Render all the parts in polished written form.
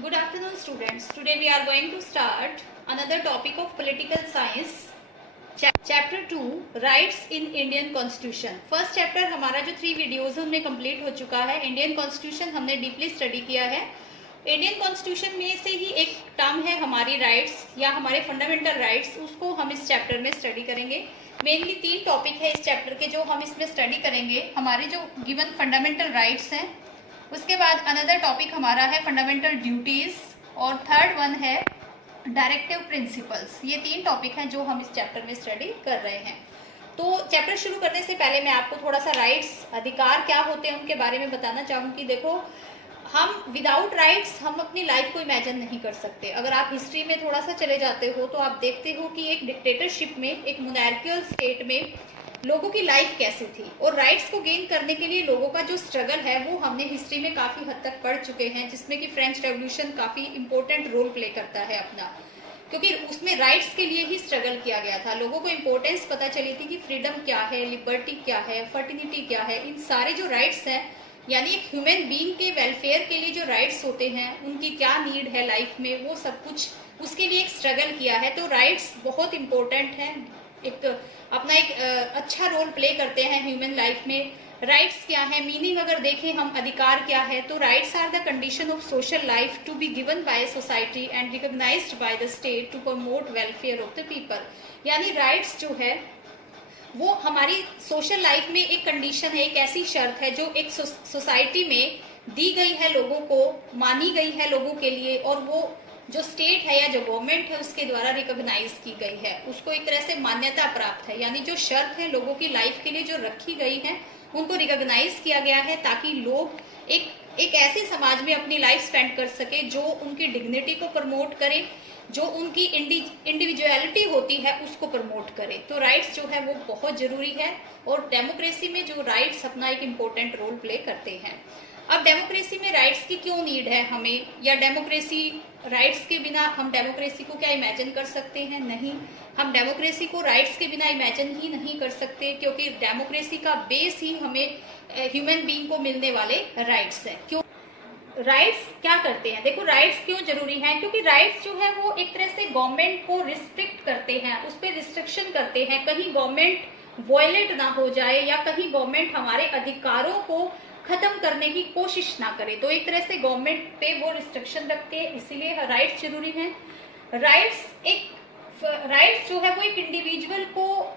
Good afternoon, students. Today we are going to start another topic of political science. Chapter 2 Rights in Indian Constitution. First chapter हमारा जो 3 videos उनमें complete हो चुका है. Indian constitution हमने deeply study किया है. इंडियन कॉन्स्टिट्यूशन में से ही एक टर्म है हमारी राइट्स या हमारे फंडामेंटल राइट्स, उसको हम इस चैप्टर में स्टडी करेंगे. मेनली 3 टॉपिक है इस चैप्टर के जो हम इसमें स्टडी करेंगे. हमारे जो गिवन फंडामेंटल राइट्स हैं, उसके बाद अनदर टॉपिक हमारा है फंडामेंटल ड्यूटीज और थर्ड वन है डायरेक्टिव प्रिंसिपल्स. ये 3 टॉपिक हैं जो हम इस चैप्टर में स्टडी कर रहे हैं. तो चैप्टर शुरू करने से पहले मैं आपको थोड़ा सा राइट्स, अधिकार क्या होते हैं उनके बारे में बताना चाहूँगी. देखो, हम विदाउट राइट्स हम अपनी लाइफ को इमेजिन नहीं कर सकते. अगर आप हिस्ट्री में थोड़ा सा चले जाते हो तो आप देखते हो कि एक डिक्टेटरशिप में, एक मोनार्कियल स्टेट में लोगों की लाइफ कैसी थी, और राइट्स को गेन करने के लिए लोगों का जो स्ट्रगल है वो हमने हिस्ट्री में काफ़ी हद तक पढ़ चुके हैं, जिसमें कि फ्रेंच रेवोल्यूशन काफ़ी इंपॉर्टेंट रोल प्ले करता है अपना, क्योंकि उसमें राइट्स के लिए ही स्ट्रगल किया गया था. लोगों को इंपॉर्टेंस पता चली थी कि फ्रीडम क्या है, लिबर्टी क्या है, फर्टिनिटी क्या है. इन सारे जो राइट्स हैं, यानी एक ह्यूमन बीइंग के वेलफेयर के लिए जो राइट्स होते हैं, उनकी क्या नीड है लाइफ में, वो सब कुछ उसके लिए एक स्ट्रगल किया है. तो राइट्स बहुत इंपॉर्टेंट हैं, एक अपना एक अच्छा रोल प्ले करते हैं ह्यूमन लाइफ में. राइट्स क्या है, मीनिंग अगर देखें हम, अधिकार क्या है, तो rights are the condition of social life to be given by society and recognised by the state to promote welfare of the people. यानी राइट्स जो है वो हमारी सोशल लाइफ में एक कंडीशन है, एक ऐसी शर्त है जो एक सोसाइटी में दी गई है, लोगों को मानी गई है लोगों के लिए, और वो जो स्टेट है या जो गवर्नमेंट है उसके द्वारा रिकॉग्नाइज की गई है, उसको एक तरह से मान्यता प्राप्त है. यानी जो शर्त है लोगों की लाइफ के लिए जो रखी गई है, उनको रिकॉग्नाइज किया गया है ताकि लोग एक ऐसे समाज में अपनी लाइफ स्पेंड कर सके जो उनकी डिग्निटी को प्रमोट करे, जो उनकी इंडिविजुअलिटी होती है उसको प्रमोट करे. तो राइट्स जो है वो बहुत जरूरी है, और डेमोक्रेसी में जो राइट्स अपना एक इम्पोर्टेंट रोल प्ले करते हैं. अब डेमोक्रेसी में राइट्स की क्यों नीड है हमें, या डेमोक्रेसी, राइट्स के बिना हम डेमोक्रेसी को क्या इमेजिन कर सकते हैं? नहीं, हम डेमोक्रेसी को राइट्स के बिना इमेजिन ही नहीं कर सकते, क्योंकि डेमोक्रेसी का बेस ही हमें ह्यूमन बीइंग को मिलने वाले राइट्स है. क्यों राइट्स क्या करते हैं? देखो, राइट्स क्यों जरूरी हैं? क्योंकि राइट्स जो है वो एक तरह से गवर्नमेंट को रिस्ट्रिक्ट करते हैं, उस पर रिस्ट्रिक्शन करते हैं, कहीं गवर्नमेंट वॉयलेट ना हो जाए या कहीं गवर्नमेंट हमारे अधिकारों को खत्म करने की कोशिश ना करे. तो एक तरह से गवर्नमेंट पे वो रिस्ट्रिक्शन रखते हैं, इसीलिए राइट्स जरूरी हैं. राइट्स जो है वो एक इंडिविजुअल को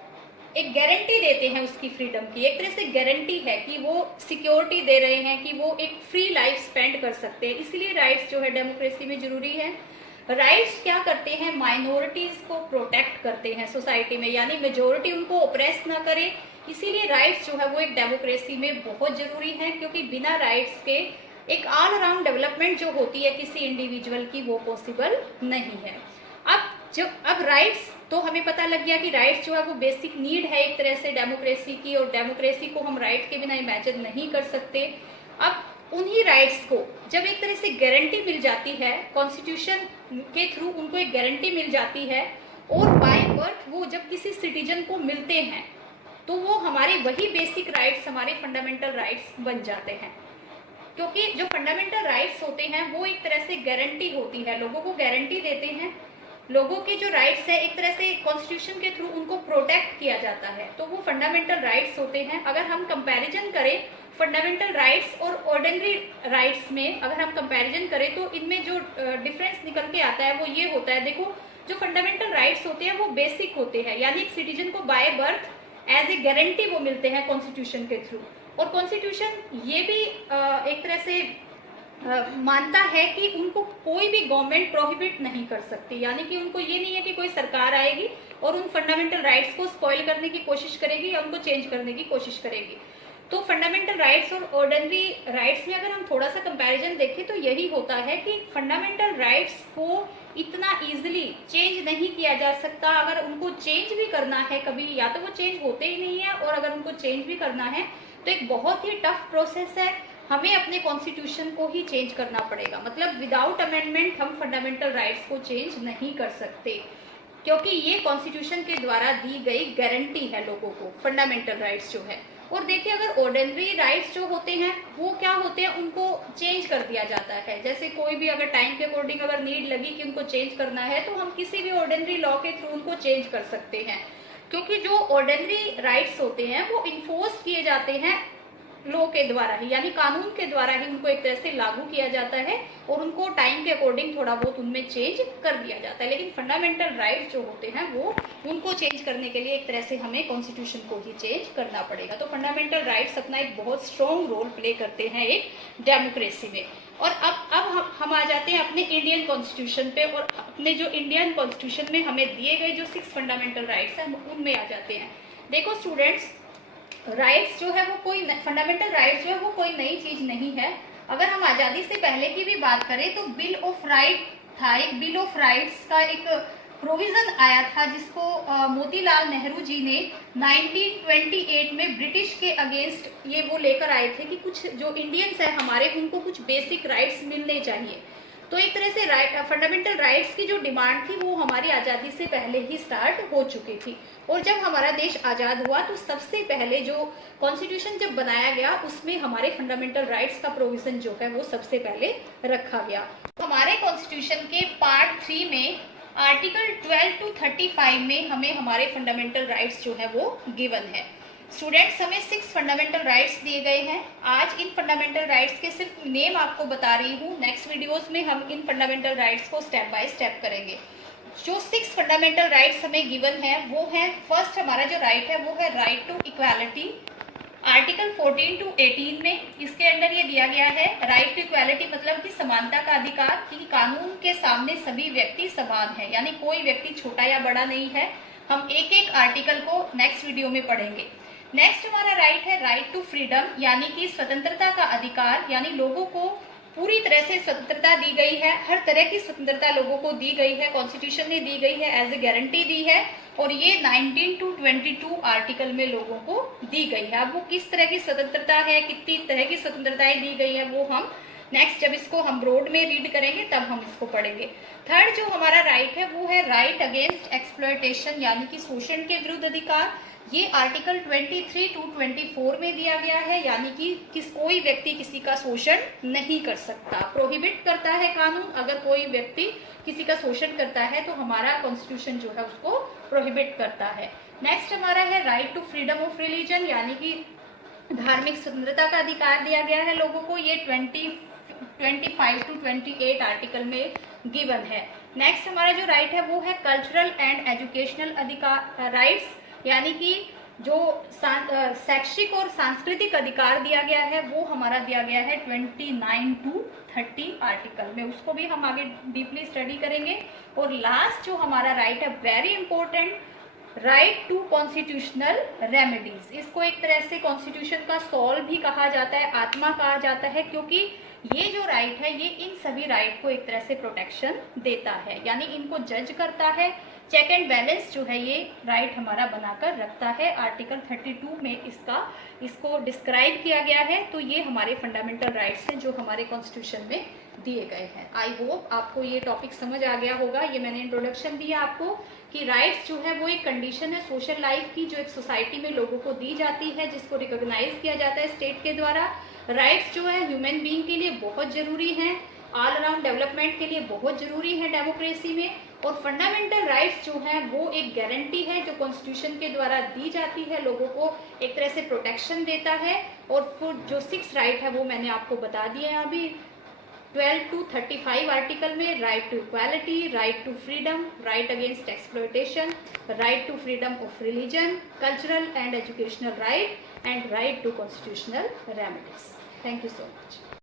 एक गारंटी देते हैं उसकी फ्रीडम की, एक तरह से गारंटी है कि वो सिक्योरिटी दे रहे हैं कि वो एक फ्री लाइफ स्पेंड कर सकते हैं. इसलिए राइट्स जो है डेमोक्रेसी में जरूरी है. राइट्स क्या करते हैं? माइनॉरिटीज को प्रोटेक्ट करते हैं सोसाइटी में, यानी मेजोरिटी उनको ऑप्रेस ना करे. इसीलिए राइट्स जो है वो एक डेमोक्रेसी में बहुत जरूरी है, क्योंकि बिना राइट्स के एक ऑल अराउंड डेवलपमेंट जो होती है किसी इंडिविजुअल की, वो पॉसिबल नहीं है. अब राइट्स तो हमें पता लग गया कि राइट्स जो है वो बेसिक नीड है एक तरह से डेमोक्रेसी की, और डेमोक्रेसी को हम राइट के बिना इमेजिन नहीं कर सकते. अब उन्हीं राइट्स को जब एक तरह से गारंटी मिल जाती है, कॉन्स्टिट्यूशन के थ्रू उनको एक गारंटी मिल जाती है, और बाय बर्थ वो जब किसी सिटीजन को मिलते हैं, तो वो हमारे वही बेसिक राइट्स, हमारे फंडामेंटल राइट्स बन जाते हैं. क्योंकि जो फंडामेंटल राइट्स होते हैं वो एक तरह से गारंटी होती है, लोगों को गारंटी देते हैं. लोगों के जो राइट्स है एक तरह से कॉन्स्टिट्यूशन के थ्रू उनको प्रोटेक्ट किया जाता है, तो वो फंडामेंटल राइट्स होते हैं. अगर हम कंपैरिजन करें फंडामेंटल राइट्स और ऑर्डिनरी राइट्स में, अगर हम कंपैरिजन करें तो इनमें जो डिफरेंस निकल के आता है वो ये होता है. देखो, जो फंडामेंटल राइट्स होते हैं वो बेसिक होते हैं, यानी एक सिटीजन को by birth as a guarantee वो मिलते हैं कॉन्स्टिट्यूशन के थ्रू. और कॉन्स्टिट्यूशन ये भी एक तरह से मानता है कि उनको कोई भी गवर्नमेंट प्रोहिबिट नहीं कर सकती, यानी कि उनको ये नहीं है कि कोई सरकार आएगी और उन फंडामेंटल राइट्स को स्पॉइल करने की कोशिश करेगी या उनको चेंज करने की कोशिश करेगी. तो फंडामेंटल राइट्स और ऑर्डिनरी राइट्स में अगर हम थोड़ा सा कंपैरिजन देखें तो यही होता है कि फंडामेंटल राइट्स को इतना इजीली चेंज नहीं किया जा सकता. अगर उनको चेंज भी करना है कभी, या तो वो चेंज होते ही नहीं है, और अगर उनको चेंज भी करना है तो एक बहुत ही टफ प्रोसेस है. हमें अपने कॉन्स्टिट्यूशन को ही चेंज करना पड़ेगा, मतलब विदाउट अमेंडमेंट हम फंडामेंटल राइट्स को चेंज नहीं कर सकते, क्योंकि ये कॉन्स्टिट्यूशन के द्वारा दी गई गारंटी है लोगों को, फंडामेंटल राइट्स जो है. और देखिए अगर ऑर्डिनरी राइट्स जो होते हैं वो क्या होते हैं, उनको चेंज कर दिया जाता है। जैसे कोई भी अगर टाइम के अकॉर्डिंग अगर नीड लगी कि उनको चेंज करना है तो हम किसी भी ऑर्डिनरी लॉ के थ्रू उनको चेंज कर सकते हैं, क्योंकि जो ऑर्डिनरी राइट्स होते हैं वो इन्फोर्स किए जाते हैं लॉ के द्वारा ही, यानी कानून के द्वारा ही उनको एक तरह से लागू किया जाता है और उनको टाइम के अकॉर्डिंग थोड़ा बहुत उनमें चेंज कर दिया जाता है। लेकिन फंडामेंटल राइट्स जो होते हैं वो उनको चेंज करने के लिए एक तरह से हमें कॉन्स्टिट्यूशन को ही चेंज करना पड़ेगा। तो फंडामेंटल राइट्स अपना एक बहुत स्ट्रॉन्ग रोल प्ले करते हैं एक डेमोक्रेसी में। और अब हम आ जाते हैं अपने इंडियन कॉन्स्टिट्यूशन पे, और अपने जो इंडियन कॉन्स्टिट्यूशन में हमें दिए गए जो 6 फंडामेंटल राइट्स हैं उनमें आ जाते हैं। देखो स्टूडेंट्स, राइट्स जो है वो कोई फंडामेंटल राइट्स जो है वो कोई नई चीज नहीं है। अगर हम आजादी से पहले की भी बात करें तो बिल ऑफ राइट था, एक बिल ऑफ राइट्स का एक प्रोविजन आया था जिसको मोतीलाल नेहरू जी ने 1928 में ब्रिटिश के अगेंस्ट ये वो लेकर आए थे कि कुछ जो इंडियंस है हमारे उनको कुछ बेसिक राइट्स मिलने चाहिए। तो एक तरह से फंडामेंटल राइट्स की जो डिमांड थी वो हमारी आज़ादी से पहले ही स्टार्ट हो चुकी थी। और जब हमारा देश आज़ाद हुआ तो सबसे पहले जो कॉन्स्टिट्यूशन जब बनाया गया उसमें हमारे फंडामेंटल राइट्स का प्रोविजन जो है वो सबसे पहले रखा गया। हमारे कॉन्स्टिट्यूशन के पार्ट 3 में आर्टिकल 12 to 35 में हमें हमारे फंडामेंटल राइट्स जो है वो गिवन है। स्टूडेंट्स, हमें 6 फंडामेंटल राइट्स दिए गए हैं। आज इन फंडामेंटल राइट्स के सिर्फ नेम आपको बता रही हूँ, नेक्स्ट वीडियोस में हम इन फंडामेंटल राइट्स को स्टेप बाय स्टेप करेंगे। जो 6 फंडामेंटल राइट्स हमें गिवन है वो है, फर्स्ट हमारा जो राइट है वो है right to equality, article 14 to 18 में इसके अंदर ये दिया गया है राइट टू इक्वालिटी, मतलब कि समानता का अधिकार, कि कानून के सामने सभी व्यक्ति समान है, यानी कोई व्यक्ति छोटा या बड़ा नहीं है। हम एक एक आर्टिकल को नेक्स्ट वीडियो में पढ़ेंगे। नेक्स्ट हमारा राइट है राइट टू फ्रीडम, यानी कि स्वतंत्रता का अधिकार, यानी लोगों को पूरी तरह से स्वतंत्रता दी गई है, हर तरह की स्वतंत्रता लोगों को दी गई है, कॉन्स्टिट्यूशन ने दी गई है, एज ए गारंटी दी है, और ये 19 to 22 आर्टिकल में लोगों को दी गई है। अब वो किस तरह की स्वतंत्रता है, कितनी तरह की स्वतंत्रताएं दी गई है, वो हम नेक्स्ट जब इसको हम ब्रॉड में रीड करेंगे तब हम इसको पढ़ेंगे। थर्ड जो हमारा राइट है वो है राइट अगेंस्ट एक्सप्लॉयटेशन, यानी कि शोषण के विरुद्ध अधिकार। ये आर्टिकल 23 to 24 में दिया गया है, यानी कि कोई व्यक्ति किसी का शोषण नहीं कर सकता, प्रोहिबिट करता है कानून। अगर कोई व्यक्ति किसी का शोषण करता है तो हमारा कॉन्स्टिट्यूशन जो है उसको प्रोहिबिट करता है। नेक्स्ट हमारा है right to freedom of religion, यानी कि धार्मिक स्वतंत्रता का अधिकार दिया गया है लोगों को, ये 25 to 28 आर्टिकल में गिवन है। नेक्स्ट हमारा जो राइट है वो है कल्चरल एंड एजुकेशनल अधिकार राइट्स, यानी कि जो शैक्षिक और सांस्कृतिक अधिकार दिया गया है वो हमारा दिया गया है 29 to 30 आर्टिकल में, उसको भी हम आगे डीपली स्टडी करेंगे। और लास्ट जो हमारा राइट है very important, right to constitutional remedies. इसको एक तरह से कॉन्स्टिट्यूशन का सोल भी कहा जाता है, आत्मा कहा जाता है, क्योंकि ये जो राइट है ये इन सभी राइट को एक तरह से प्रोटेक्शन देता है, यानी इनको जज करता है, चेक एंड बैलेंस जो है ये राइट हमारा बनाकर रखता है। आर्टिकल 32 में इसको डिस्क्राइब किया गया है। तो ये हमारे फंडामेंटल राइट्स हैं जो हमारे कॉन्स्टिट्यूशन में दिए गए हैं। आई होप आपको ये टॉपिक समझ आ गया होगा। ये मैंने इंट्रोडक्शन दिया आपको कि राइट्स जो है वो एक कंडीशन है सोशल लाइफ की, जो एक सोसाइटी में लोगों को दी जाती है, जिसको रिकॉग्नाइज किया जाता है स्टेट के द्वारा। राइट्स जो है ह्यूमन बीइंग के लिए बहुत जरूरी हैं, ऑल अराउंड डेवलपमेंट के लिए बहुत जरूरी है डेमोक्रेसी में। और फंडामेंटल राइट्स जो हैं वो एक गारंटी है जो कॉन्स्टिट्यूशन के द्वारा दी जाती है, लोगों को एक तरह से प्रोटेक्शन देता है। और फिर जो 6 राइट है वो मैंने आपको बता दिए हैं अभी 12 to 35 आर्टिकल में, right to equality, right to freedom, right against exploitation, right to freedom of religion, cultural and educational right, and right to constitutional remedies. Thank you so much.